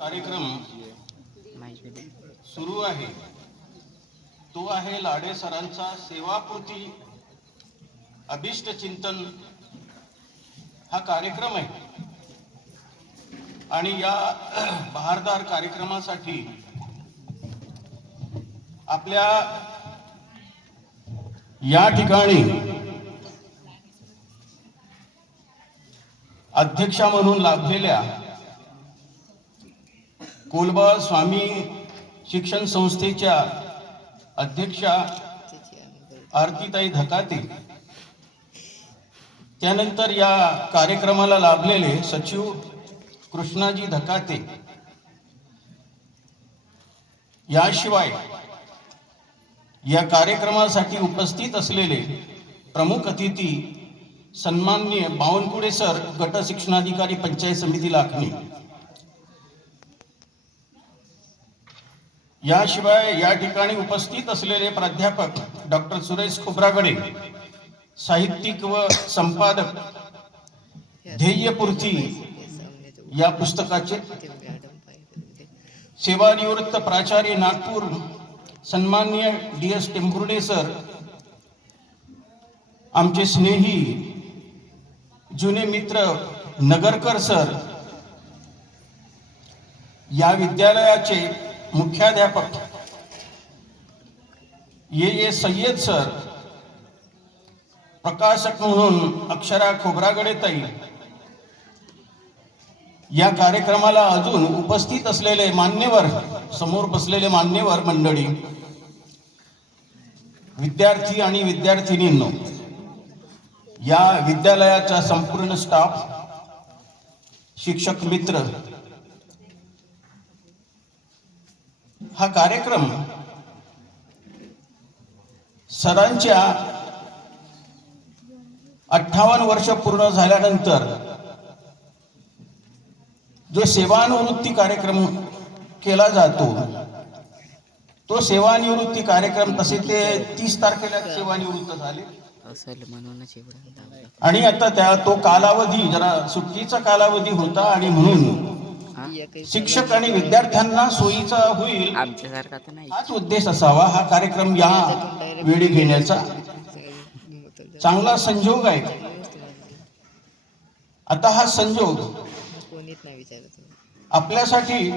कार्यक्रम सुरू आहे. तो आहे लाडे सरांचा सेवापूर्ती अभिष्ट चिंतन. हा कार्यक्रम आहे. आणि या बहारदार कार्यक्रमासाठी आपल्या या ठिकाणी अध्यक्षा म्हणून लाभलेल्या कोलबा स्वामी शिक्षण संस्थेच्या अध्यक्षा आरतीताई धकाते. त्यानंतर या कार्यक्रमाला लाभलेले सचिव कृष्णाजी धकाते. याशिवाय या कार्यक्रमासाठी उपस्थित असलेले प्रमुख अतिथी सन्माननीय बावनकुळे सर गट शिक्षणाधिकारी पंचायत समिती लाखणी याशिवाय या ठिकाणी उपस्थित असलेले प्राध्यापक डॉक्टर सुरेश खोब्रागडे साहित्यिक व संपादक ध्येयपूर्ती या पुस्तकाचे सेवानिवृत्त प्राचार्य नागपूर सन्माननीय डी एस टेंभुर्डे सर आमचे स्नेही जुने मित्र नगरकर सर या विद्यालयाचे मुख्याध्यापक. ये ये सय्यद सर प्रकाशक म्हणून अक्षरा खोबरागडे ताई. या कार्यक्रमाला अजून उपस्थित असलेले मान्यवर समोर बसलेले मान्यवर मंडळी विद्यार्थी आणि विद्यार्थिनींनो या विद्यालयाचा संपूर्ण स्टाफ शिक्षक मित्र हा कार्यक्रम सरांच्या अठ्ठावन्न वर्ष पूर्ण झाल्यानंतर जो सेवानिवृत्ती कार्यक्रम केला जातो तो सेवानिवृत्ती कार्यक्रम तसे ते तीस तारखेला सेवानिवृत्त झाले. आणि आता त्या तो कालावधी जरा सुट्टीचा कालावधी होता आणि म्हणून? शिक्षक आणि विद्यार्थ्यांना सोयीचा होईल. आमच्यासारखा तर नाही. हाच उद्देश असावा. हा कार्यक्रम या वेळी घेण्याचा. चांगला संजोग आहे. आता हा संजोग आपल्यासाठी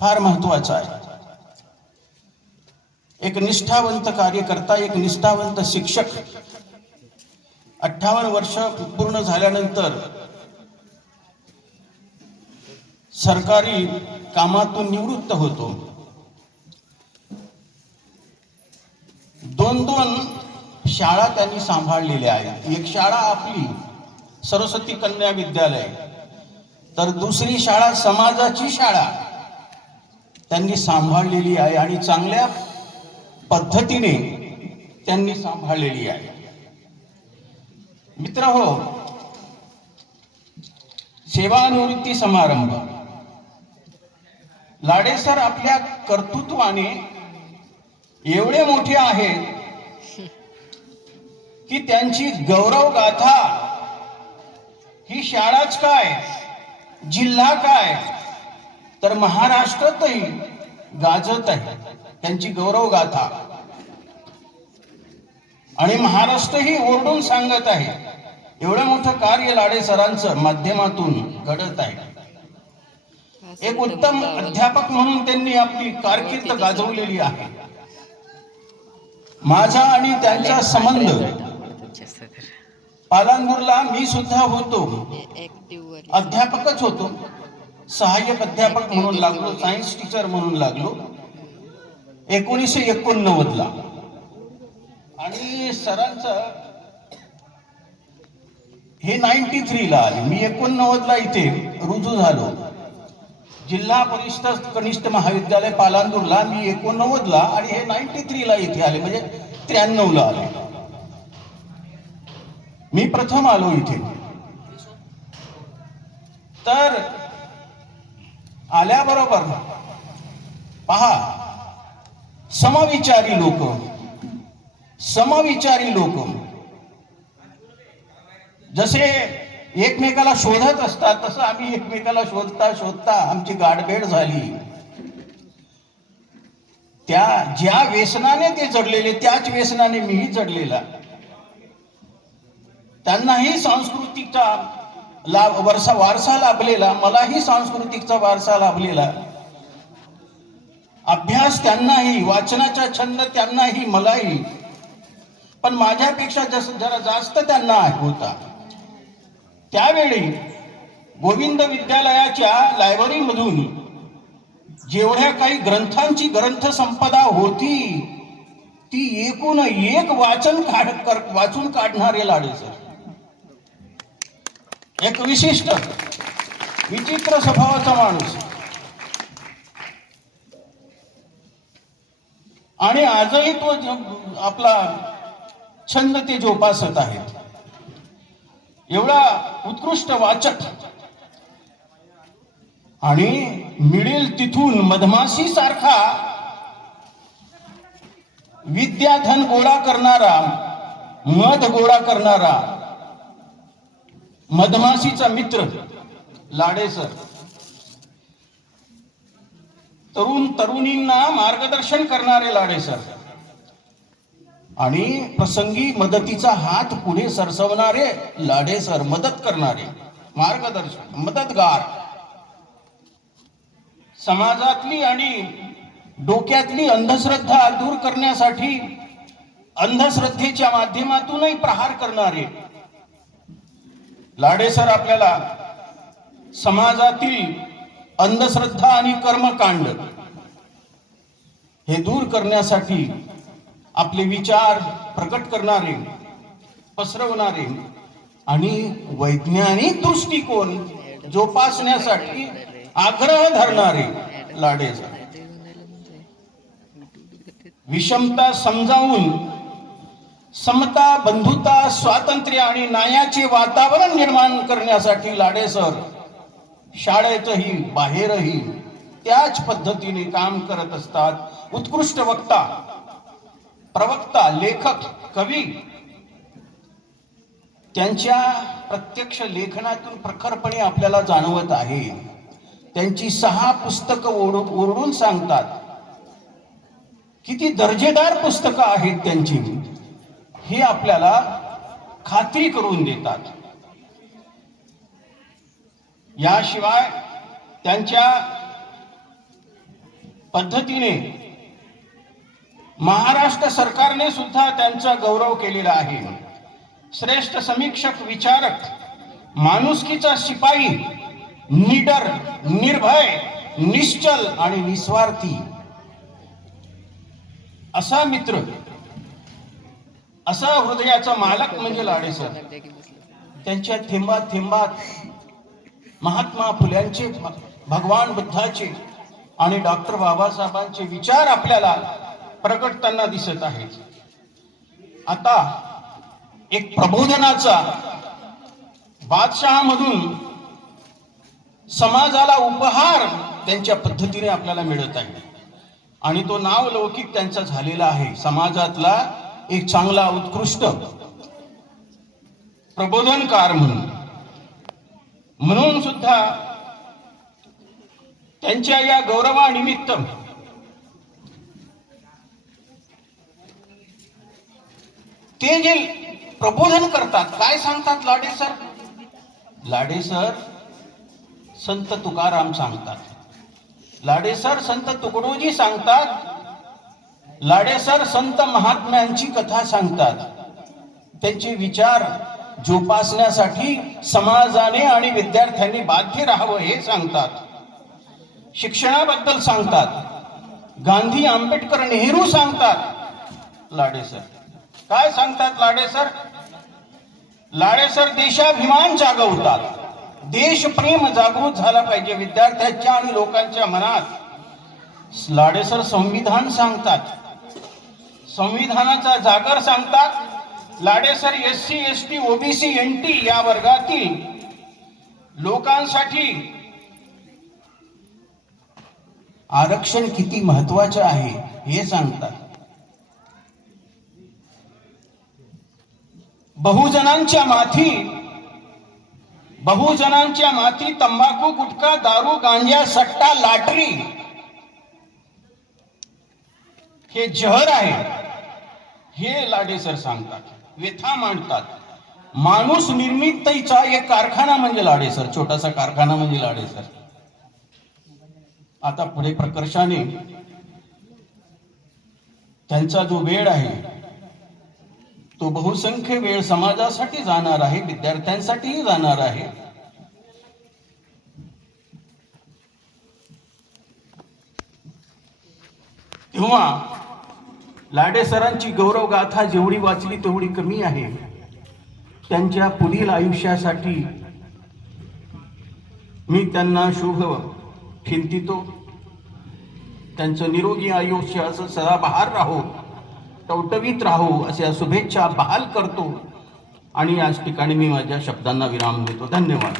फार महत्त्वाचा आहे. एक निष्ठावंत कार्यकर्ता एक निष्ठावंत शिक्षक अठ्ठावन्न वर्ष पूर्ण झाल्यानंतर सरकारी कामातून निवृत्त होतो. दोन दोन शाळा त्यांनी सांभाळलेल्या आहेत. एक शाळा आपली सरस्वती कन्या विद्यालय. तर दुसरी शाळा समाजाची शाळा त्यांनी सांभाळलेली आहे आणि चांगल्या पद्धतीने त्यांनी सांभाळलेली आहे. मित्र हो सेवानिवृत्ती समारंभ. लाडेसर आपल्या कर्तृत्वाने एवढे मोठे आहेत की त्यांची गौरव गाथा ही शाळाच काय जिल्हा काय तर महाराष्ट्रातही गाजत आहे त्यांची गौरव गाथा आणि महाराष्ट्रही ओरडून सांगत आहे एवढं मोठं कार्य लाडे सरांचं माध्यमातून घडत आहे. एक उत्तम अध्यापक म्हणून त्यांनी आपली कारकीर्द गाजवलेली आहे. माझा आणि त्यांचा संबंध पालनपूरला मी सुद्धा होतो. अध्यापकच होतो. सहाय्यक अध्यापक म्हणून लागलो सायन्स टीचर म्हणून लागलो. एकोणीसशे एकोणनव्वद ला आणि सरांचं हे नाईन्टी थ्री ला आले. मी एकोणनव्वद ला इथे रुजू झालो. जिल्हा परिषद कनिष्ठ महाविद्यालय पालांदूरला मी एकोणनव्वद ला आणि हे नाईन्टी थ्री ला इथे आले म्हणजे त्र्याण्णव ला आले. मी प्रथम आलो इथे. तर आल्याबरोबर पहा समविचारी लोक समविचारी लोक. जसे एकमेकाला शोधत असतात तसं आम्ही एकमेकाला शोधता शोधता आमची गाठभेट झाली. त्या ज्या व्यसनाने ते जडलेले त्याच व्यसनाने मीही जडलेला. त्यांनाही सांस्कृतिकचा लाभ वारसा वारसा लाभलेला मलाही सांस्कृतिकचा वारसा लाभलेला. अभ्यास त्यांनाही वाचनाचा छंद त्यांनाही मलाही. पण माझ्यापेक्षा जस जरा जास्त त्यांना होता. त्यावेळी गोविंद विद्यालयाच्या लायब्ररीमधून जेवढ्या काही ग्रंथांची ग्रंथसंपदा होती ती एकूण एक वाचन काढ कर- वाचून काढणारे लाडे सर. एक विशिष्ट विचित्र स्वभावाचा माणूस. आणि आजही तो आपला छंद ते जोपासत आहेत एवढा उत्कृष्ट वाचक. आणि मिळेल तिथून मधमाशी सारखा विद्याधन गोळा करणारा मध गोळा करणारा मधमाशीचा मित्र. लाडे सर. तरुण तरुणींना मार्गदर्शन करणारे लाडे सर. आणि प्रसंगी मदतीचा हात पुढे सरसवणारे लाडेसर मदत करणारे. मार्गदर्शक मदतगार. समाजातली आणि डोक्यातली अंधश्रद्धा दूर करण्यासाठी अंधश्रद्धेच्या माध्यमातूनही प्रहार करणारे. लाडेसर आपल्याला समाजातील अंधश्रद्धा आणि कर्मकांड हे दूर करण्यासाठी आपले विचार प्रकट करणारे पसरवणारे आणि वैज्ञानिक दृष्टिकोन जोपासण्यासाठी आग्रह धरणारे लाडे विषमता समजावून समता बंधुता स्वातंत्र्य आणि न्यायाचे वातावरण निर्माण करण्यासाठी लाडे सर शाळेतही बाहेरही त्याच पद्धतीने काम करत असतात. उत्कृष्ट वक्ता प्रवक्ता लेखक कवी त्यांच्या प्रत्यक्ष लेखनातून प्रखरपणे आपल्याला जाणवत आहे. त्यांची सहा पुस्तकं ओढून ओरडून सांगतात. किती दर्जेदार पुस्तकं आहेत त्यांची. हे आपल्याला खात्री करून देतात. याशिवाय त्यांच्या पद्धतीने महाराष्ट्र सरकारने सुद्धा त्यांचा गौरव केलेला आहे. श्रेष्ठ समीक्षक विचारक माणुसकीचा शिपाई निडर निर्भय निश्चल आणि निस्वार्थी. असा मित्र असा हृदयाचा मालक म्हणजे लाडेसर त्यांच्या थेंबा थेंबात महात्मा फुल्यांचे भगवान बुद्धाचे आणि डॉक्टर बाबासाहेबांचे विचार आपल्याला प्रकटताना दिसत आहे. आता एक प्रबोधनाचा बादशहामधून समाजाला उपहार त्यांच्या पद्धतीने आपल्याला मिळत आहे. आणि तो नाव लौकिक त्यांचा झालेला आहे. समाजातला एक चांगला उत्कृष्ट प्रबोधनकार म्हणून. म्हणून सुद्धा त्यांच्या या गौरवानिमित्त ते जे प्रबोधन करतात काय सांगतात लाडे सर? लाडे सर संत तुकाराम सांगतात. लाडेसर संत तुकडोजी सांगतात. लाडे सर संत महात्म्यांची कथा सांगतात. त्यांचे विचार जोपासण्यासाठी समाजाने आणि विद्यार्थ्यांनी बाध्य राहावं हे सांगतात. शिक्षणाबद्दल सांगतात. गांधी आंबेडकर नेहरू सांगतात. लाडे सर काय सांगतात लाडे लाडेसर लाडेसर देशाभिमान जागवतात. देशप्रेम जागृत झाला पाहिजे विद्यार्थ्यांच्या आणि लोकांच्या मनात. लाडेसर संविधान सांगतात. संविधानाचा जागर सांगतात. Lade sir S C S T OBC N T या वर्गातील लोकांसाठी आरक्षण किती महत्वाचं आहे हे सांगतात. बहुजनांच्या माथी बहुजनांच्या माथी तंबाखू गुटखा दारू गांजा सट्टा लाटरी हे जहर आहे. हे लाडे सर सांगतात व्यथा मांडतात. माणूस निर्मिततेचा एक कारखाना म्हणजे लाडे सर छोटासा कारखाना म्हणजे लाडे सर. आता पुढे प्रकर्षाने त्यांचा जो वेळ आहे तो बहुसंख्य वेळ समाजासाठी जाणार आहे विद्यार्थ्यांसाठीही जाणार आहे. तेव्हा लाडे सरांची गौरव गाथा जेवढी वाचली तेवढी कमी आहे. त्यांच्या पुढील आयुष्यासाठी मी त्यांना शुभ चिंतितो त्यांचं निरोगी आयुष्य असं सदाबहार राहो. टवटवीत राहू अशा शुभेच्छा बहाल करतो. आणि याच ठिकाणी मी माझ्या शब्दांना विराम देतो. धन्यवाद.